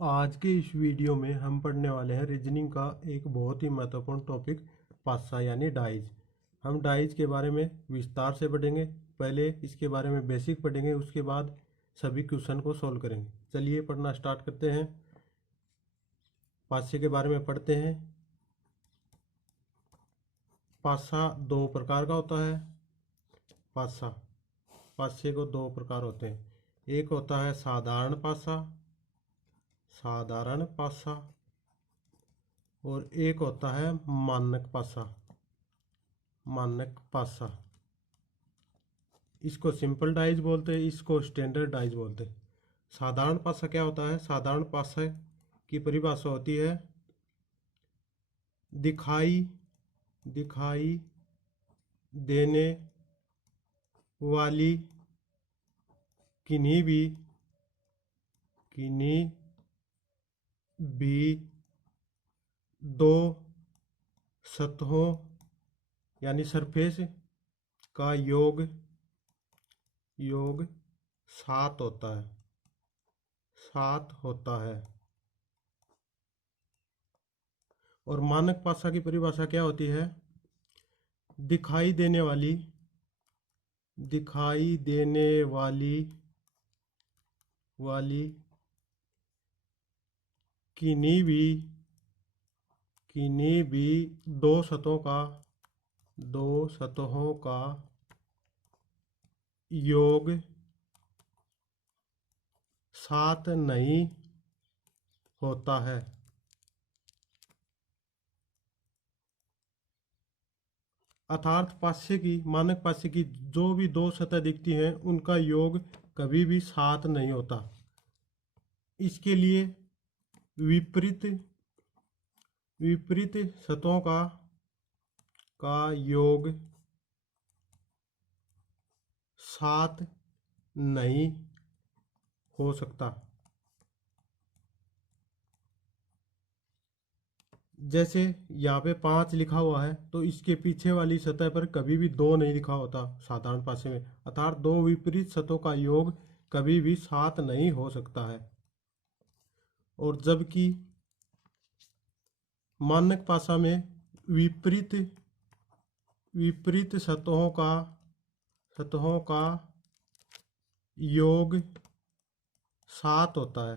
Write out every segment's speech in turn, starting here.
आज के इस वीडियो में हम पढ़ने वाले हैं रीजनिंग का एक बहुत ही महत्वपूर्ण टॉपिक पासा यानी डाइज। हम डाइज के बारे में विस्तार से पढ़ेंगे। पहले इसके बारे में बेसिक पढ़ेंगे, उसके बाद सभी क्वेश्चन को सोल्व करेंगे। चलिए पढ़ना स्टार्ट करते हैं। पासे के बारे में पढ़ते हैं। पासा दो प्रकार का होता है। पासे को दो प्रकार होते हैं। एक होता है साधारण पासा और एक होता है मानक पासा। इसको सिंपल डाइज बोलते हैं, इसको स्टैंडर्ड डाइज बोलते हैं। साधारण पासा क्या होता है? साधारण पासा की परिभाषा होती है दिखाई देने वाली किन्हीं भी दो सतहों यानी सरफेस का योग सात होता है। और मानक पासा की परिभाषा क्या होती है? दिखाई देने वाली किन्हीं भी दो सतहों का योग सात नहीं होता है। अर्थात मानक पासे की जो भी दो सतह दिखती हैं उनका योग कभी भी सात नहीं होता। इसके लिए विपरीत सतहों का योग सात नहीं हो सकता। जैसे यहाँ पे 5 लिखा हुआ है तो इसके पीछे वाली सतह पर कभी भी 2 नहीं लिखा होता साधारण पासे में। अर्थात दो विपरीत सतहों का योग कभी भी 7 नहीं हो सकता है। और जबकि मानक पासा में विपरीत सतहों का योग 7 होता है।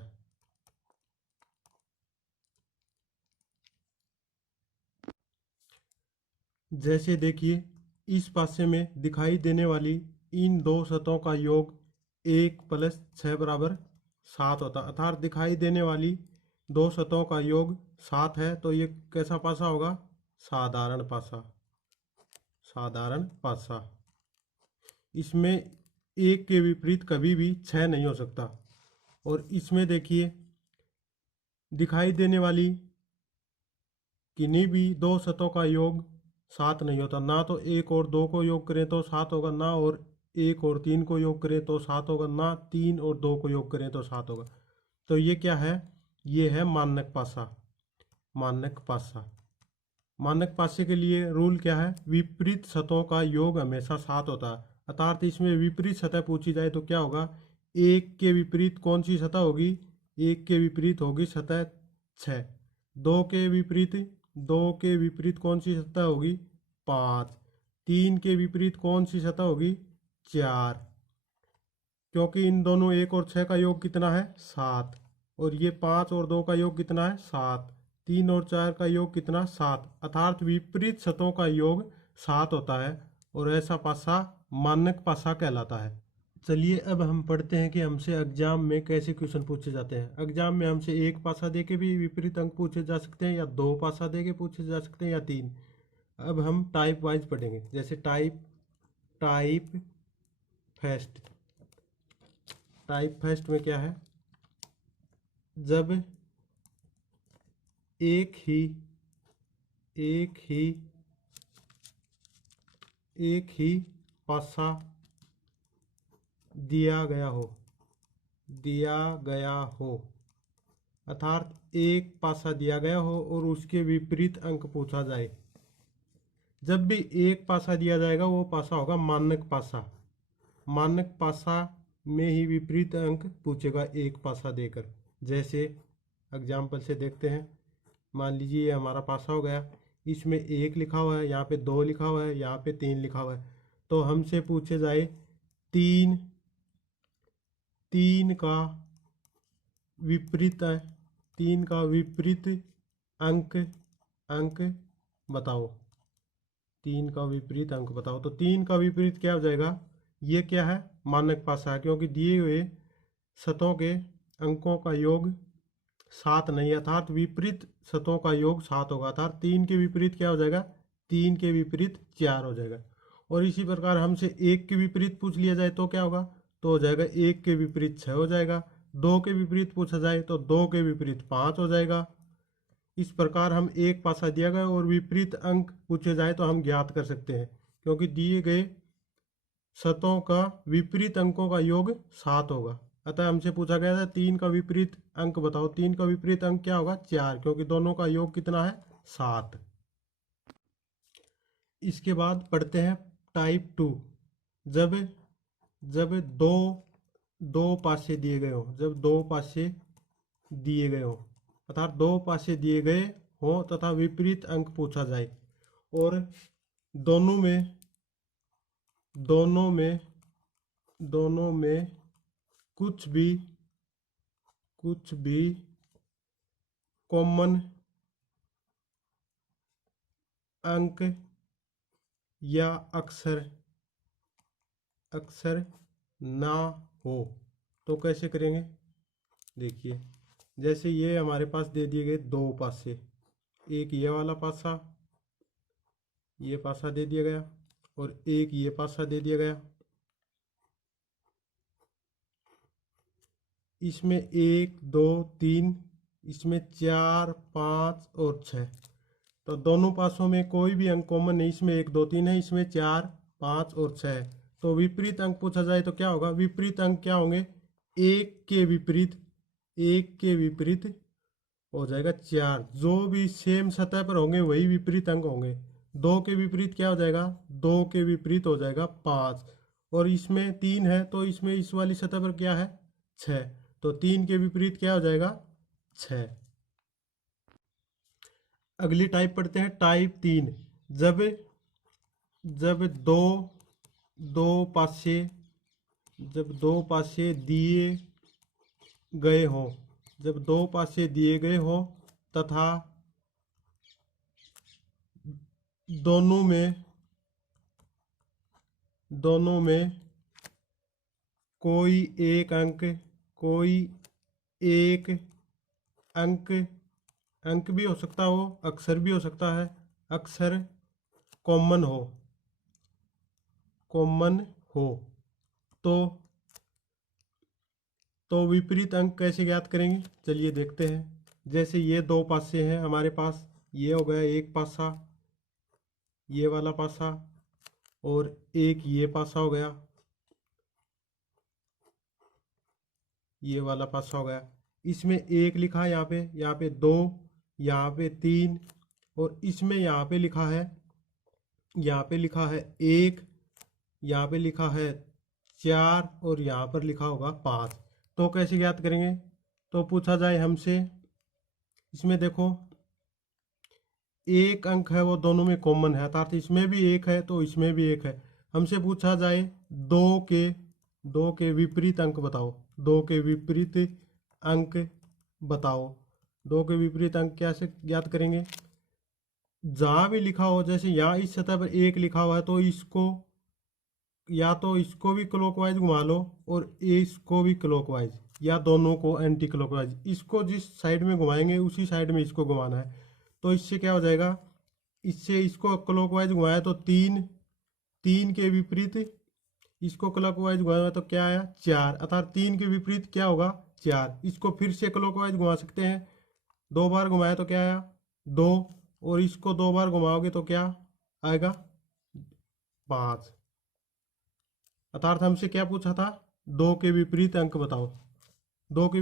जैसे देखिए इस पासे में दिखाई देने वाली इन दो सतहों का योग 1 + 6 = 7 होता है। अर्थात दिखाई देने वाली दो सतहों का योग 7 है, तो ये कैसा पासा होगा? साधारण पासा। इसमें एक के विपरीत कभी भी 6 नहीं हो सकता। और इसमें देखिए दिखाई देने वाली किन्हीं भी दो सतहों का योग 7 नहीं होता। ना तो 1 और 2 को योग करें तो 7 होगा, ना और 1 और 3 को योग करें तो 7 होगा, ना 3 और 2 को योग करें तो 7 होगा। तो ये क्या है? ये है मानक पासे के लिए रूल क्या है? विपरीत सतहों का योग हमेशा 7 होता है। अर्थात इसमें विपरीत सतह पूछी जाए तो क्या होगा? 1 के विपरीत कौन सी सतह होगी? 1 के विपरीत होगी सतह 6। 2 के विपरीत कौन सी सतह होगी? 5। 3 के विपरीत कौन सी सतह होगी? 4। क्योंकि इन दोनों 1 और 6 का योग कितना है? 7। और ये 5 और 2 का योग कितना है? 7। 3 और 4 का योग कितना? 7। अर्थात विपरीत सतहों का योग 7 होता है और ऐसा पासा मानक पासा कहलाता है। चलिए अब हम पढ़ते हैं कि हमसे एग्जाम में कैसे क्वेश्चन पूछे जाते हैं। एग्जाम में हमसे एक पासा दे के भी विपरीत अंक पूछे जा सकते हैं, या 2 पासा दे के पूछे जा सकते हैं, या 3। अब हम टाइप वाइज पढ़ेंगे। जैसे टाइप फर्स्ट में क्या है? जब एक ही पासा दिया गया हो अर्थात एक पासा दिया गया हो और उसके विपरीत अंक पूछा जाए। जब भी एक पासा दिया जाएगा वो पासा होगा मानक पासा में ही विपरीत अंक पूछेगा एक पासा देकर। जैसे एग्जाम्पल से देखते हैं। मान लीजिए ये हमारा पासा हो गया, इसमें 1 लिखा हुआ है, यहाँ पे 2 लिखा हुआ है, यहाँ पे 3 लिखा हुआ है। तो हमसे पूछे जाए तीन तीन का विपरीत है, 3 का विपरीत अंक अंक बताओ। 3 का विपरीत अंक बताओ। तो 3 का विपरीत क्या हो जाएगा? ये क्या है? मानक पासा है, क्योंकि दिए हुए शतों के अंकों का योग 7 नहीं, अर्थात विपरीत शतों का योग 7 होगा। अर्थात 3 के विपरीत क्या हो जाएगा? 3 के विपरीत 4 हो जाएगा। और इसी प्रकार हमसे 1 के विपरीत पूछ लिया जाए तो क्या होगा? तो हो जाएगा 1 के विपरीत 6 हो जाएगा। 2 के विपरीत पूछा जाए तो 2 के विपरीत 5 हो जाएगा। इस प्रकार हम एक पासा दिया गया और विपरीत अंक पूछे जाए तो हम ज्ञात कर सकते हैं, क्योंकि दिए गए शतों का विपरीत अंकों का योग 7 होगा। अतः हमसे पूछा गया था 3 का विपरीत अंक बताओ। 3 का विपरीत अंक क्या होगा? 4, क्योंकि दोनों का योग कितना है? 7। इसके बाद पढ़ते हैं टाइप 2। जब जब दो पासे दिए गए हो, जब 2 पासे दिए गए हो, अर्थात 2 पासे दिए गए हो तथा विपरीत अंक पूछा जाए और दोनों में दोनों में दोनों में कुछ भी कॉमन अंक या अक्षर ना हो तो कैसे करेंगे? देखिए, जैसे ये हमारे पास दे दिए गए 2 पासे, एक ये वाला पासा, ये पासा दे दिया गया और एक ये पासा दे दिया गया। इसमें 1 2 3, इसमें 4 5 और 6। तो दोनों पासों में कोई भी अंक कॉमन नहीं। इसमें 1 2 3 है, इसमें 4 5 और 6 है। तो विपरीत अंक पूछा जाए तो क्या होगा? विपरीत अंक क्या होंगे? 1 के विपरीत हो जाएगा 4। जो भी सेम सतह पर होंगे वही विपरीत अंक होंगे। 2 के विपरीत क्या हो जाएगा? 2 के विपरीत हो जाएगा 5। और इसमें 3 है तो इसमें इस वाली सतह पर क्या है? 6। तो 3 के विपरीत क्या हो जाएगा? 6। अगली टाइप पढ़ते हैं, टाइप 3। जब जब दो पासे जब 2 पासे दिए गए हो, जब 2 पासे दिए गए हो तथा दोनों में कोई एक अंक भी हो सकता हो, अक्षर भी हो सकता है, अक्षर कॉमन हो तो विपरीत अंक कैसे ज्ञात करेंगे? चलिए देखते हैं। जैसे ये 2 पासे हैं हमारे पास, ये हो गया एक पासा, ये वाला पासा, और एक ये पासा हो गया, ये वाला पासा हो गया। इसमें 1 लिखा है, यहाँ पे 2, यहाँ पे 3, और इसमें यहाँ पे लिखा है 1, यहाँ पे लिखा है 4 और यहाँ पर लिखा होगा 5। तो कैसे ज्ञात करेंगे? तो पूछा जाए हमसे, इसमें देखो 1 अंक है वो दोनों में कॉमन है, अर्थात इसमें भी 1 है तो इसमें भी 1 है। हमसे पूछा जाए 2 के विपरीत अंक बताओ। 2 के विपरीत अंक बताओ। 2 के विपरीत अंक कैसे ज्ञात करेंगे? जहाँ भी लिखा हो, जैसे यहाँ इस सतह पर 1 लिखा हुआ है तो इसको या तो इसको भी क्लॉकवाइज घुमा लो और इसको भी क्लॉकवाइज, या दोनों को एंटी क्लॉकवाइज। इसको जिस साइड में घुमाएंगे उसी साइड में इसको घुमाना है। तो इससे क्या हो जाएगा? इससे इसको क्लॉकवाइज घुमाया तो 3 के विपरीत इसको क्लॉकवाइज घुमाया तो क्या आया? 4। अर्थात 3 के विपरीत क्या होगा? 4। इसको फिर से क्लॉकवाइज घुमा सकते हैं, 2 बार घुमाया तो क्या आया? 2। और इसको 2 बार घुमाओगे तो क्या आएगा? 5। अर्थात हमसे क्या पूछा था? 2 के विपरीत अंक बताओ। 2 के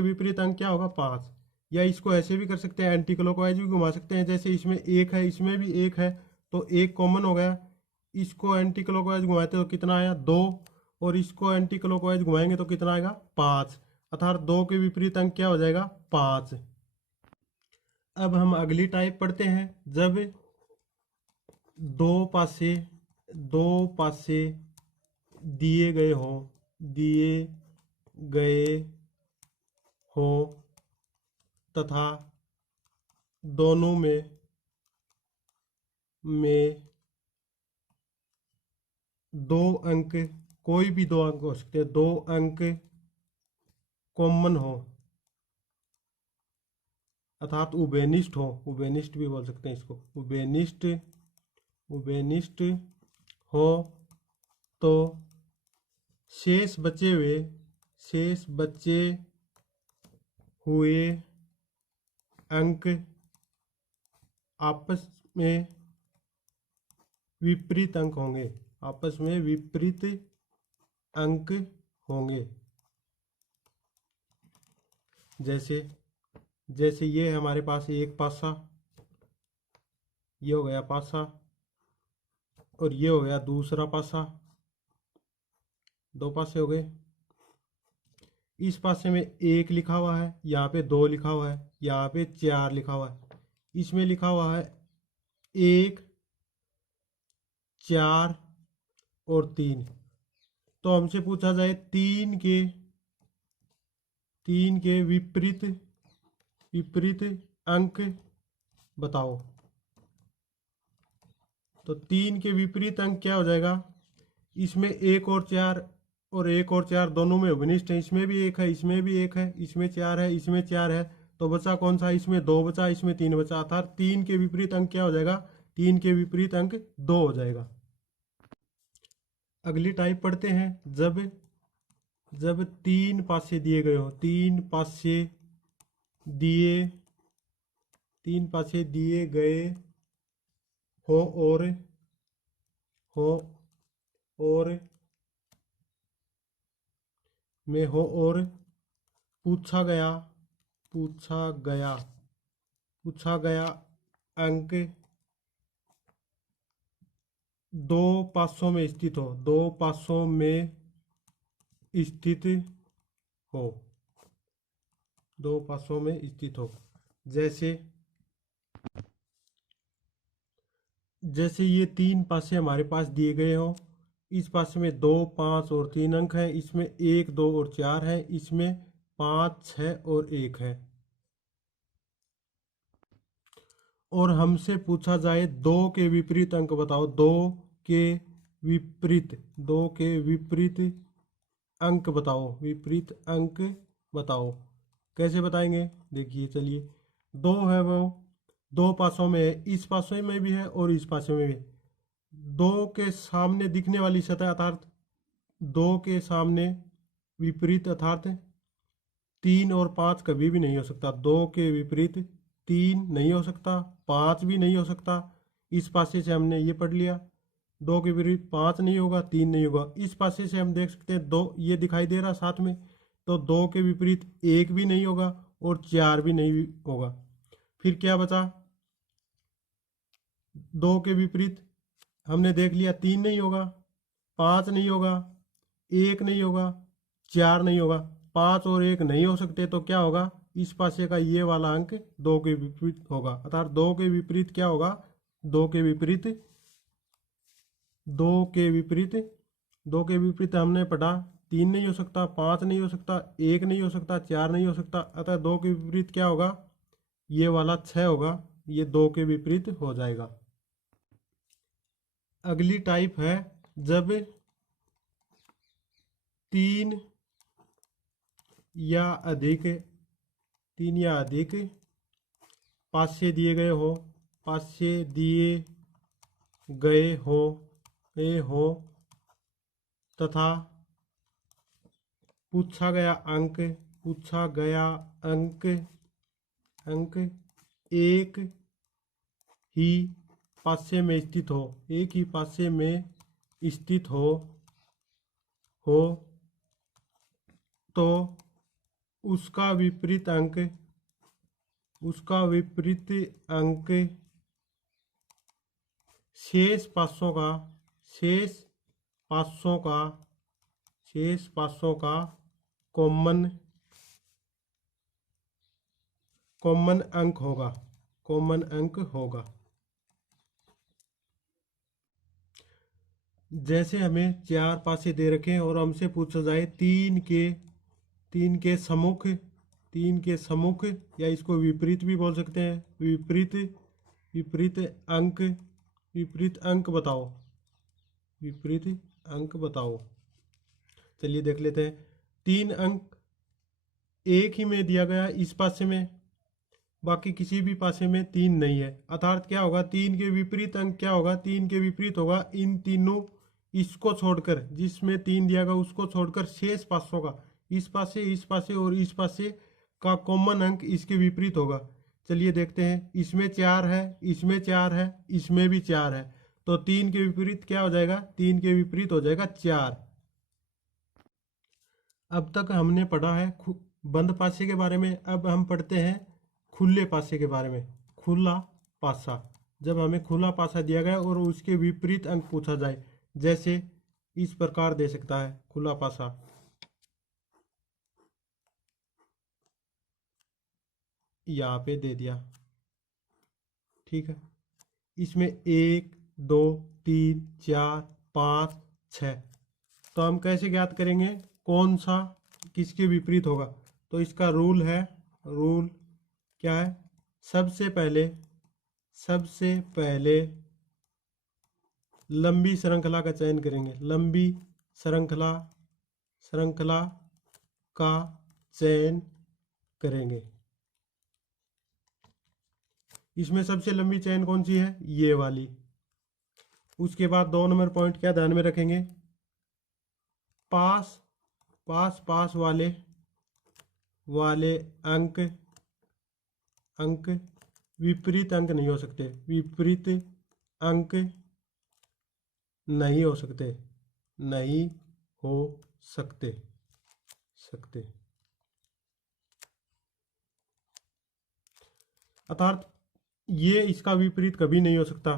विपरीत अंक क्या होगा? 5। या इसको ऐसे भी कर सकते हैं, एंटी क्लॉकवाइज भी घुमा सकते हैं। जैसे इसमें 1 है, इसमें भी 1 है, तो 1 कॉमन हो गया। इसको एंटी क्लॉकवाइज घुमाते तो कितना आया? 2। और इसको एंटी क्लॉकवाइज घुमाएंगे तो कितना आएगा? 5। अर्थात 2 के विपरीत अंक क्या हो जाएगा? 5। अब हम अगली टाइप पढ़ते हैं। जब दो पासे दिए गए हो तथा दोनों में दो अंक, कोई भी दो अंक हो सकते हैं, 2 अंक कॉमन हो अर्थात उभयनिष्ठ हो, उभयनिष्ठ भी बोल सकते हैं इसको, उभयनिष्ठ हो तो शेष बचे हुए अंक आपस में विपरीत अंक होंगे। जैसे ये हमारे पास एक पासा, ये हो गया पासा, और ये हो गया दूसरा पासा, 2 पासे हो गए। इस पासे में 1 लिखा हुआ है, यहाँ पे 2 लिखा हुआ है, यहाँ पे 4 लिखा हुआ है। इसमें लिखा हुआ है 1, 4 और 3। तो हमसे पूछा जाए 3 के विपरीत अंक बताओ। तो 3 के विपरीत अंक क्या हो जाएगा? इसमें 1 और 4 दोनों में उभयनिष्ठ है। इसमें भी 1 है, इसमें भी 1 है, इसमें 4 है, इसमें 4 है। तो बचा कौन सा? इसमें 2 बचा, इसमें 3 बचा। अर्थात 3 के विपरीत अंक क्या हो जाएगा? 3 के विपरीत अंक 2 हो जाएगा। अगली टाइप पढ़ते हैं। जब 3 पासे दिए गए हो, 3 पासे दिए गए हो और पूछा गया अंक 2 पासों में स्थित हो, 2 पासों में स्थित हो। जैसे ये 3 पासे हमारे पास दिए गए हो। इस पासे में 2, 5 और 3 अंक हैं। इसमें 1, 2 और 4 है। इसमें 5, 6 और 1 है। और हमसे पूछा जाए 2 के विपरीत अंक बताओ। 2 के विपरीत अंक बताओ। कैसे बताएंगे? देखिए, चलिए, 2 है वो 2 पासों में है, इस पासों में भी है और इस पासों में भी। 2 के सामने दिखने वाली सतह अर्थात 2 के सामने विपरीत अर्थात 3 और 5 कभी भी नहीं हो सकता। 2 के विपरीत 3 नहीं हो सकता, 5 भी नहीं हो सकता। इस पासे से हमने ये पढ़ लिया, 2 के विपरीत 5 नहीं होगा, 3 नहीं होगा। इस पासे से हम देख सकते हैं 2 ये दिखाई दे रहा साथ में, तो 2 के विपरीत 1 भी नहीं होगा और 4 भी नहीं होगा। फिर क्या बचा? 2 के विपरीत हमने देख लिया, 3 नहीं होगा, 5 नहीं होगा, 1 नहीं होगा, 4 नहीं होगा। 5 और 1 नहीं हो सकते, तो क्या होगा? इस पासे का ये वाला अंक 2 के विपरीत होगा। अर्थात 2 के विपरीत क्या होगा? 2 के विपरीत हमने पढ़ा, 3 नहीं हो सकता, 5 नहीं हो सकता, 1 नहीं हो सकता, 4 नहीं हो सकता। अतः 2 के विपरीत क्या होगा? ये वाला 6 होगा। ये 2 के विपरीत हो जाएगा। अगली टाइप है जब 3 या अधिक पासे दिए गए हो तथा पूछा गया अंक एक ही पासे में स्थित हो तो उसका विपरीत अंक शेष पासों का कॉमन कॉमन अंक होगा, कॉमन अंक होगा। जैसे हमें 4 पासे दे रखे हैं और हमसे पूछा जाए तीन के सम्मुख, तीन के सम्मुख, या इसको विपरीत भी बोल सकते हैं, विपरीत अंक, विपरीत अंक बताओ, विपरीत अंक बताओ। चलिए देख लेते हैं। 3 अंक एक ही में दिया गया इस पासे में, बाकी किसी भी पासे में 3 नहीं है, अर्थात क्या होगा, 3 के विपरीत अंक क्या होगा, 3 के विपरीत होगा इन तीनों, इसको छोड़कर, जिसमें 3 दिया गया उसको छोड़कर शेष पासों का, इस पासे और इस पासे का कॉमन अंक इसके विपरीत होगा। चलिए देखते हैं, इसमें 4 है, इसमें 4 है, इसमें भी 4 है, तो 3 के विपरीत क्या हो जाएगा, 3 के विपरीत हो जाएगा 4। अब तक हमने पढ़ा है बंद पासे के बारे में, अब हम पढ़ते हैं खुले पासे के बारे में। खुला पासा, जब हमें खुला पासा दिया गया और उसके विपरीत अंक पूछा जाए, जैसे इस प्रकार दे सकता है खुला पासा, यहाँ पे दे दिया, ठीक है। इसमें 1 2 3 4 5 6, तो हम कैसे ज्ञात करेंगे कौन सा किसके विपरीत होगा? तो इसका रूल है, रूल क्या है, सबसे पहले लंबी श्रृंखला का चयन करेंगे, लंबी श्रृंखला का चयन करेंगे। इसमें सबसे लंबी चेन कौन सी है, ये वाली। उसके बाद 2 नंबर पॉइंट क्या ध्यान में रखेंगे, पास वाले अंक विपरीत अंक नहीं हो सकते, विपरीत अंक नहीं हो सकते। अर्थात ये इसका विपरीत कभी नहीं हो सकता।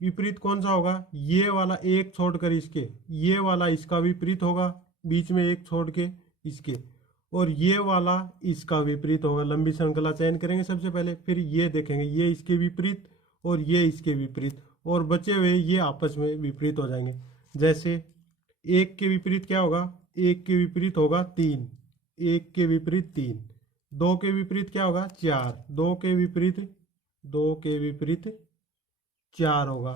विपरीत कौन सा होगा, ये वाला एक छोड़कर इसके, ये वाला इसका विपरीत होगा, बीच में एक छोड़ के इसके, और ये वाला इसका विपरीत होगा। लंबी श्रृंखला चयन करेंगे सबसे पहले, फिर ये देखेंगे ये इसके विपरीत और ये इसके विपरीत, और बचे हुए ये आपस में विपरीत हो जाएंगे। जैसे 1 के विपरीत क्या होगा, 1 के विपरीत होगा 3, 1 के विपरीत 3, 2 के विपरीत क्या होगा 4, 2 के विपरीत 4 होगा,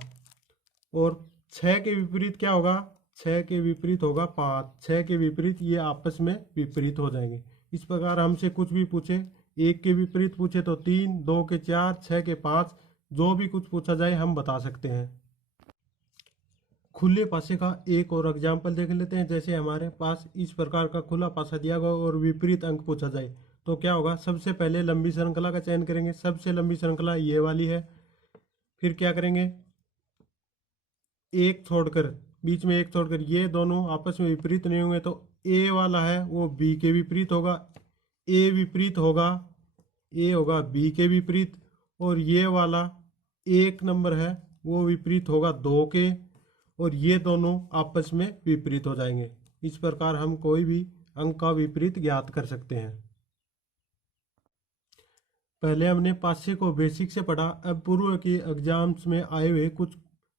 और 6 के विपरीत क्या होगा, 6 के विपरीत होगा 5, 6 के विपरीत ये आपस में विपरीत हो जाएंगे। इस प्रकार हमसे कुछ भी पूछे, 1 के विपरीत पूछे तो 3, 2 के 4, 6 के 5, जो भी कुछ पूछा जाए हम बता सकते हैं। खुले पासे का एक और एग्जाम्पल देख लेते हैं। जैसे हमारे पास इस प्रकार का खुला पासा दिया गया और विपरीत अंक पूछा जाए तो क्या होगा, सबसे पहले लंबी श्रृंखला का चयन करेंगे, सबसे लंबी श्रृंखला ये वाली है, फिर क्या करेंगे, एक छोड़कर, बीच में एक छोड़कर, ये दोनों आपस में विपरीत नहीं होंगे तो ए वाला है वो बी के विपरीत होगा, ए विपरीत होगा, ए होगा बी के विपरीत, और ये वाला 1 नंबर है वो विपरीत होगा 2 के, और ये दोनों आपस में विपरीत हो जाएंगे। इस प्रकार हम कोई भी अंक का विपरीत ज्ञात कर सकते हैं। पहले हमने पासे को बेसिक से पढ़ा, अब पूर्व के एग्जाम्स में आए हुए कुछ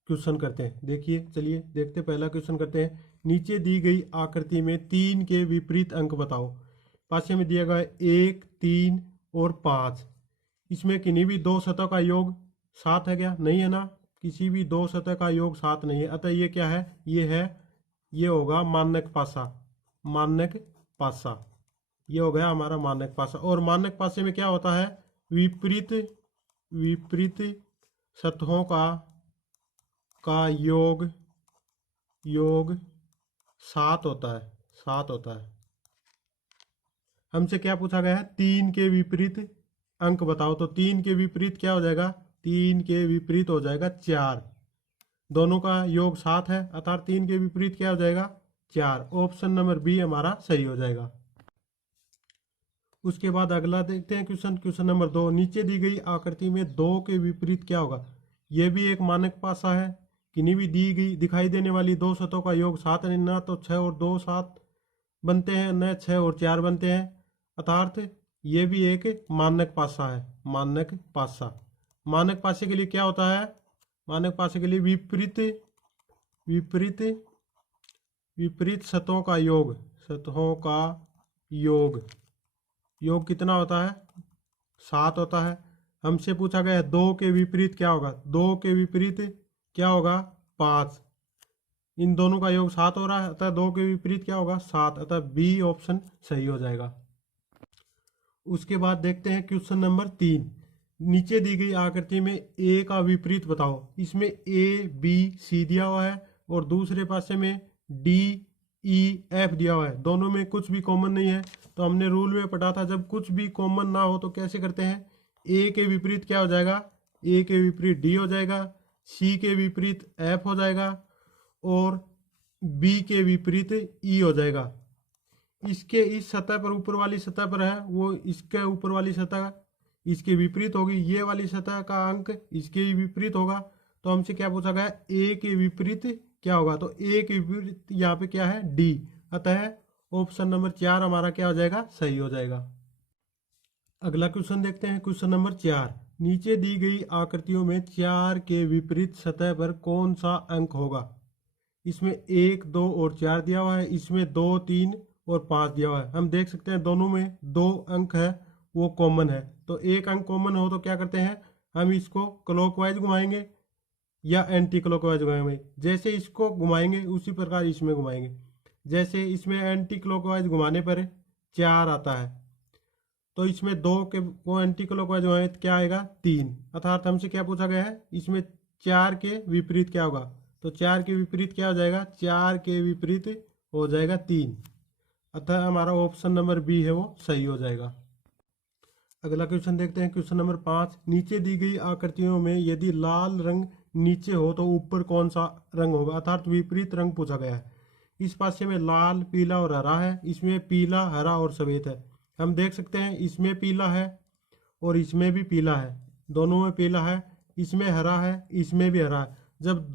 क्वेश्चन करते हैं। देखिए, चलिए देखते, पहला क्वेश्चन करते हैं। नीचे दी गई आकृति में 3 के विपरीत अंक बताओ। पासे में दिया गया है 1, 3 और 5। इसमें किन्हीं भी 2 सतह का योग 7 है क्या? नहीं है ना, किसी भी 2 सतह का योग 7 नहीं है। अतः ये क्या है, ये होगा मानक पासा, मानक पासा। ये हो गया हमारा मानक पासा। और मानक पासे में क्या होता है, विपरीत सतहों का योग 7 होता है, 7 होता है। हमसे क्या पूछा गया है, 3 के विपरीत अंक बताओ। तो 3 के विपरीत क्या हो जाएगा, 3 के विपरीत हो जाएगा 4। दोनों का योग 7 है, अर्थात 3 के विपरीत क्या हो जाएगा 4। ऑप्शन नंबर बी हमारा सही हो जाएगा। उसके बाद अगला देखते हैं क्वेश्चन नंबर 2। नीचे दी गई आकृति में 2 के विपरीत क्या होगा। यह भी एक मानक पासा है। किन्हीं भी दिखाई देने वाली 2 सतहों का योग 7 न तो 6 और 2 7 बनते हैं, न 6 और 4 बनते हैं। अर्थात ये भी एक मानक पासा है, मानक पासा। मानक पासे के लिए क्या होता है? मानक पासे के लिए विपरीत विपरीत विपरीत सतहों का योग, सतहों का योग, योग कितना होता है? 7 होता है। हमसे पूछा गया है 2 के विपरीत क्या होगा? 2 के विपरीत क्या होगा? 5। इन दोनों का योग 7 हो रहा है, अतः 2 के विपरीत क्या होगा? 7, अतः बी ऑप्शन सही हो जाएगा। उसके बाद देखते हैं क्वेश्चन नंबर 3। नीचे दी गई आकृति में ए का विपरीत बताओ। इसमें ए बी सी दिया हुआ है और दूसरे पासे में डी ई एफ दिया हुआ है। दोनों में कुछ भी कॉमन नहीं है, तो हमने रूल में पढ़ा था जब कुछ भी कॉमन ना हो तो कैसे करते हैं? ए के विपरीत क्या हो जाएगा? ए के विपरीत डी हो जाएगा, सी के विपरीत एफ हो जाएगा और बी के विपरीत ई हो जाएगा। इसके इस सतह पर, ऊपर वाली सतह पर है, वो इसके ऊपर वाली सतह इसके विपरीत होगी। ये वाली सतह का अंक इसके विपरीत होगा। तो हमसे क्या पूछा गया? ए के विपरीत क्या होगा? तो ए के विपरीत यहाँ पे क्या है? डी। अतः ऑप्शन नंबर 4 हमारा क्या हो जाएगा? सही हो जाएगा। अगला क्वेश्चन देखते हैं, क्वेश्चन नंबर 4। नीचे दी गई आकृतियों में 4 के विपरीत सतह पर कौन सा अंक होगा? इसमें 1, 2 और 4 दिया हुआ है। इसमें 2, 3 और 5 दिया हुआ है। हम देख सकते हैं दोनों में 2 अंक है, वो कॉमन है। तो एक अंक कॉमन हो तो क्या करते हैं? हम इसको क्लॉकवाइज घुमाएंगे या एंटी क्लॉकवाइज घुमाएंगे। जैसे इसको घुमाएंगे उसी प्रकार इसमें घुमाएंगे। जैसे इसमें एंटी क्लॉकवाइज घुमाने पर 4 आता है, तो इसमें 2 के वो एंटी क्लॉकवाइज घुमाएंगे तो क्या आएगा? 3। अर्थात हमसे क्या पूछा गया है? इसमें 4 के विपरीत क्या होगा? तो 4 के विपरीत क्या हो जाएगा? 4 के विपरीत हो जाएगा 3। अतः हमारा ऑप्शन नंबर बी है वो सही हो जाएगा। अगला क्वेश्चन देखते हैं, क्वेश्चन नंबर 5। नीचे दी गई आकृतियों में यदि लाल रंग नीचे हो तो ऊपर कौन सा रंग होगा? अर्थात विपरीत रंग पूछा गया है। इस पासे में लाल, पीला और हरा है, इसमें पीला, हरा और सफेद है। हम देख सकते हैं इसमें पीला है और इसमें भी पीला है, दोनों में पीला है। इसमें हरा है, इसमें भी हरा है। जब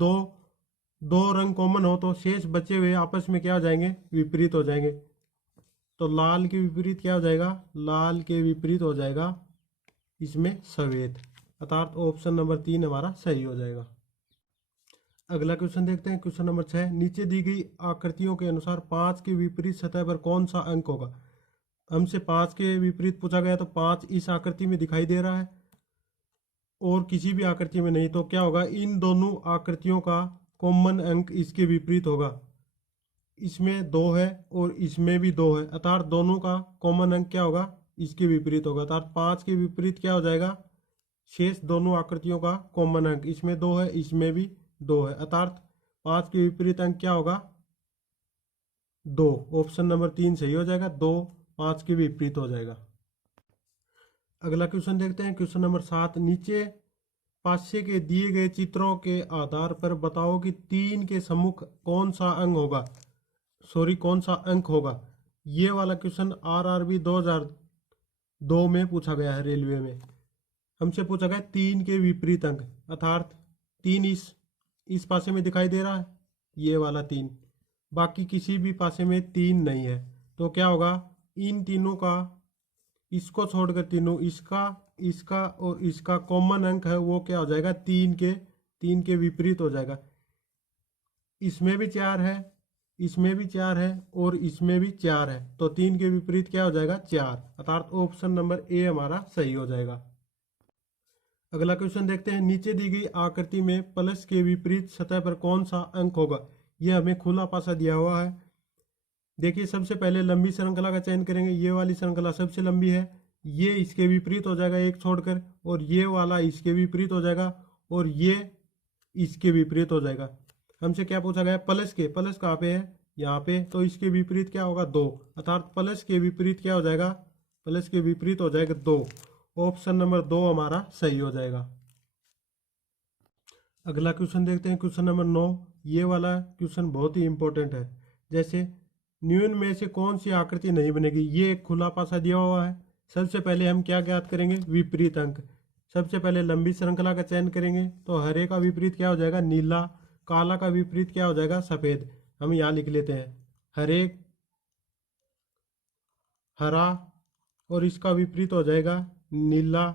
दो रंग कॉमन हो तो शेष बचे हुए आपस में क्या हो जाएंगे? विपरीत हो जाएंगे। तो लाल के विपरीत क्या हो जाएगा? लाल के विपरीत हो जाएगा इसमें सफेद। अर्थात ऑप्शन नंबर 3 हमारा सही हो जाएगा। अगला क्वेश्चन देखते हैं, क्वेश्चन नंबर 6। नीचे दी गई आकृतियों के अनुसार 5 के विपरीत सतह पर कौन सा अंक होगा? हमसे 5 के विपरीत पूछा गया, तो 5 इस आकृति में दिखाई दे रहा है और किसी भी आकृति में नहीं। तो क्या होगा? इन दोनों आकृतियों का कॉमन अंक इसके विपरीत होगा। इसमें 2 है और इसमें भी 2 है, अर्थात दोनों का कॉमन अंक क्या होगा? इसके विपरीत होगा। अर्थात 5 के विपरीत क्या हो जाएगा? शेष दोनों आकृतियों का कॉमन अंक, इसमें 2 है, इसमें भी 2 है, अर्थात 5 के विपरीत अंक क्या होगा? 2। ऑप्शन नंबर 3 सही हो जाएगा। 2 5 के विपरीत हो जाएगा। अगला क्वेश्चन देखते हैं, क्वेश्चन नंबर 7। नीचे पाश्य के दिए गए चित्रों के आधार पर बताओ कि 3 के सम्मुख कौन सा अंक होगा? कौन सा अंक होगा? ये वाला क्वेश्चन RRB 2002 में पूछा गया है, रेलवे में। हमसे पूछा गया 3 के विपरीत अंक, अर्थात 3 इस पासे में दिखाई दे रहा है, ये वाला 3, बाकी किसी भी पासे में 3 नहीं है। तो क्या होगा? इन तीनों का, इसको छोड़कर तीनों, इसका और इसका कॉमन अंक है वो क्या हो जाएगा? 3 के विपरीत हो जाएगा। इसमें भी 4 है, इसमें भी 4 है और इसमें भी 4 है, तो 3 के विपरीत क्या हो जाएगा? 4। अर्थात ऑप्शन नंबर ए हमारा सही हो जाएगा। अगला क्वेश्चन देखते हैं, नीचे दी गई आकृति में प्लस के विपरीत सतह पर कौन सा अंक होगा? यह हमें खुला पासा दिया हुआ है। देखिए, सबसे पहले लंबी श्रृंखला का चयन करेंगे। ये वाली श्रृंखला सबसे लंबी है, ये इसके विपरीत हो जाएगा एक छोड़कर, और ये वाला इसके विपरीत हो जाएगा और ये इसके विपरीत हो जाएगा। हमसे क्या पूछा गया? प्लस कहाँ पे है? यहाँ पे, तो इसके विपरीत क्या होगा? 2। अर्थात प्लस के विपरीत क्या हो जाएगा? प्लस के विपरीत हो जाएगा 2। ऑप्शन नंबर 2 हमारा सही हो जाएगा। अगला क्वेश्चन देखते हैं, क्वेश्चन नंबर 9। ये वाला क्वेश्चन बहुत ही इंपॉर्टेंट है। जैसे निम्न में से कौन सी आकृति नहीं बनेगी? ये एक खुला पासा दिया हुआ है। सबसे पहले हम क्या ज्ञात करेंगे? विपरीत अंक। सबसे पहले लंबी श्रृंखला का चयन करेंगे, तो हरे का विपरीत क्या हो जाएगा? नीला। काला का विपरीत क्या हो जाएगा? सफेद। हम यहाँ लिख लेते हैं, हरे, हरा, और इसका विपरीत हो जाएगा नीला।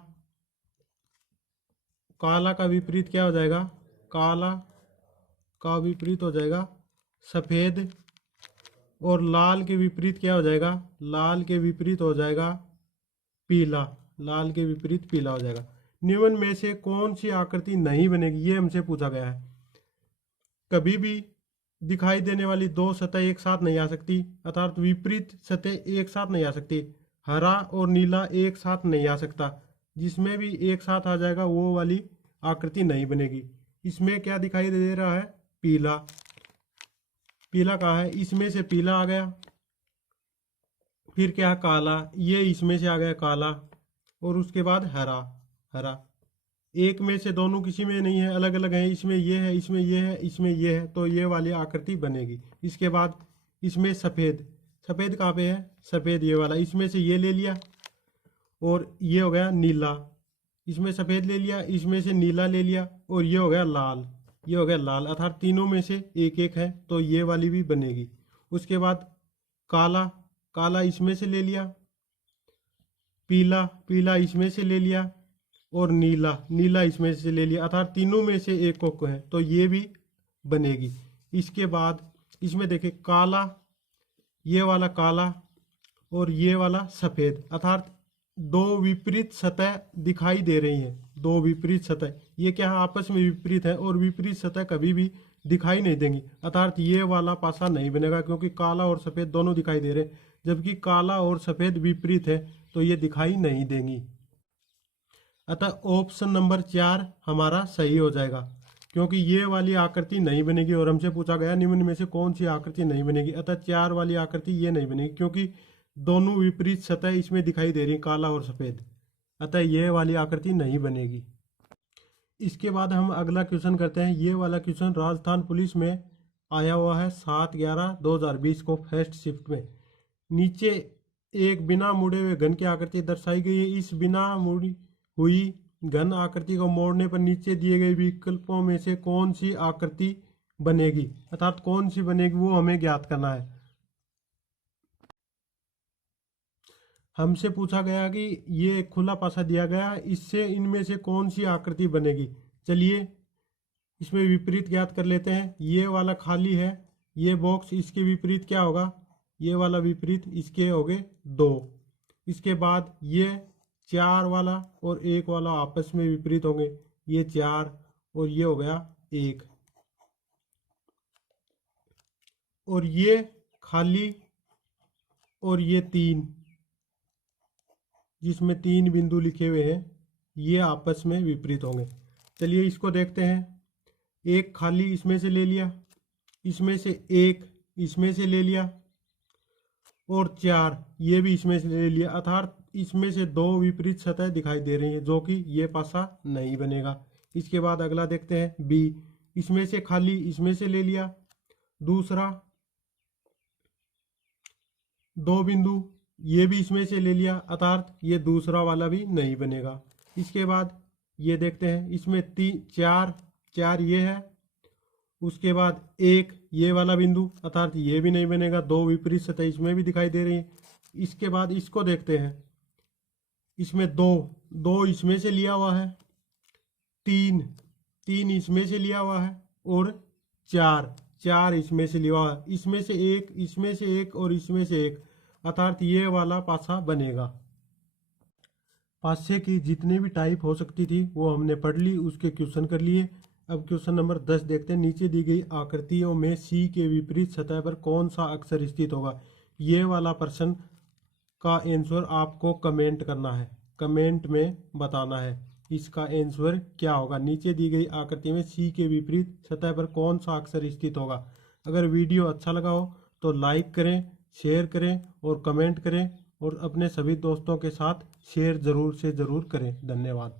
काला का विपरीत क्या हो जाएगा? काला का विपरीत हो जाएगा सफेद। और लाल के विपरीत क्या हो जाएगा? लाल के विपरीत हो जाएगा पीला। लाल के विपरीत पीला हो जाएगा। निम्न में से कौन सी आकृति नहीं बनेगी, ये हमसे पूछा गया है। कभी भी दिखाई देने वाली दो सतह एक साथ नहीं आ सकती, अर्थात विपरीत सतह एक साथ नहीं आ सकती। हरा और नीला एक साथ नहीं आ सकता। जिसमें भी एक साथ आ जाएगा वो वाली आकृति नहीं बनेगी। इसमें क्या दिखाई दे रहा है? पीला। पीला कहाँ है? इसमें से पीला आ गया। फिर क्या? काला। ये इसमें से आ गया काला। और उसके बाद हरा। हरा एक में से दोनों किसी में नहीं है, अलग अलग है। इसमें ये है, इसमें ये है, इसमें ये है, तो ये वाली आकृति बनेगी। इसके बाद इसमें सफ़ेद। सफ़ेद कहाँ पे है? सफ़ेद ये वाला। इसमें से ये ले लिया और ये हो गया नीला। इसमें सफ़ेद ले लिया, इसमें से नीला ले लिया और ये हो गया लाल। ये हो गया लाल, अर्थात तीनों में से एक एक है, तो ये वाली भी बनेगी। उसके बाद काला। काला इसमें से ले लिया। पीला। पीला इसमें से ले लिया। और नीला। नीला इसमें से ले लिया, अर्थात तीनों में से एक को है, तो ये भी बनेगी। इसके बाद इसमें देखिए काला, ये वाला काला और ये वाला सफ़ेद, अर्थात दो विपरीत सतह दिखाई दे रही हैं। दो विपरीत सतह, ये क्या है? आपस में विपरीत है और विपरीत सतह कभी भी दिखाई नहीं देंगी, अर्थात ये वाला पासा नहीं बनेगा, क्योंकि काला और सफ़ेद दोनों दिखाई दे रहे हैं। जबकि काला और सफ़ेद विपरीत है, तो ये दिखाई नहीं देंगी। अतः ऑप्शन नंबर 4 हमारा सही हो जाएगा, क्योंकि ये वाली आकृति नहीं बनेगी। और हमसे पूछा गया निम्न में से कौन सी आकृति नहीं बनेगी, अतः 4 वाली आकृति ये नहीं बनेगी, क्योंकि दोनों विपरीत सतह इसमें दिखाई दे रही, काला और सफ़ेद, अतः ये वाली आकृति नहीं बनेगी। इसके बाद हम अगला क्वेश्चन करते हैं। ये वाला क्वेश्चन राजस्थान पुलिस में आया हुआ है 7/11/2020 को फर्स्ट शिफ्ट में। नीचे एक बिना मुड़े हुए घन की आकृति दर्शाई गई है। इस बिना मुड़ी हुई घन आकृति को मोड़ने पर नीचे दिए गए विकल्पों में से कौन सी आकृति बनेगी, अर्थात कौन सी बनेगी वो हमें ज्ञात करना है। हमसे पूछा गया कि ये खुला पासा दिया गया, इससे इनमें से कौन सी आकृति बनेगी। चलिए इसमें विपरीत ज्ञात कर लेते हैं। ये वाला खाली है, ये बॉक्स, इसके विपरीत क्या होगा? ये वाला विपरीत इसके हो गए 2। इसके बाद ये 4 वाला और 1 वाला आपस में विपरीत होंगे, ये 4 और ये हो गया 1। और ये खाली और ये 3, जिसमें 3 बिंदु लिखे हुए हैं, ये आपस में विपरीत होंगे। चलिए इसको देखते हैं। एक खाली इसमें से ले लिया, इसमें से एक इसमें से ले लिया और 4 ये भी इसमें से ले लिया, अर्थात इसमें से 2 विपरीत सतह दिखाई दे रही हैं, जो कि ये पासा नहीं बनेगा। इसके बाद अगला देखते हैं बी। इसमें से खाली इसमें से ले लिया, दूसरा 2 बिंदु ये भी इसमें से ले लिया, अर्थात ये दूसरा वाला भी नहीं बनेगा। इसके बाद ये देखते हैं, इसमें 4 ये है, उसके बाद 1 ये वाला बिंदु, अर्थात ये भी नहीं बनेगा, 2 विपरीत सतह इसमें भी दिखाई दे रही है। इसके बाद इसको देखते हैं, इसमें 2 इसमें से लिया हुआ है, 3 इसमें से लिया हुआ है और 4 इसमें से लिया हुआ है। इसमें से एक, इसमें से एक और इसमें से एक, अर्थात ये वाला पासा बनेगा। पासे की जितनी भी टाइप हो सकती थी वो हमने पढ़ ली, उसके क्वेश्चन कर लिए। अब क्वेश्चन नंबर 10 देखते हैं। नीचे दी गई आकृतियों में सी के विपरीत सतह पर कौन सा अक्षर स्थित होगा। ये वाला प्रश्न का आंसर आपको कमेंट करना है, कमेंट में बताना है इसका आंसर क्या होगा। नीचे दी गई आकृति में सी के विपरीत सतह पर कौन सा अक्षर स्थित होगा। अगर वीडियो अच्छा लगा हो तो लाइक करें, शेयर करें और कमेंट करें, और अपने सभी दोस्तों के साथ शेयर ज़रूर से ज़रूर करें। धन्यवाद।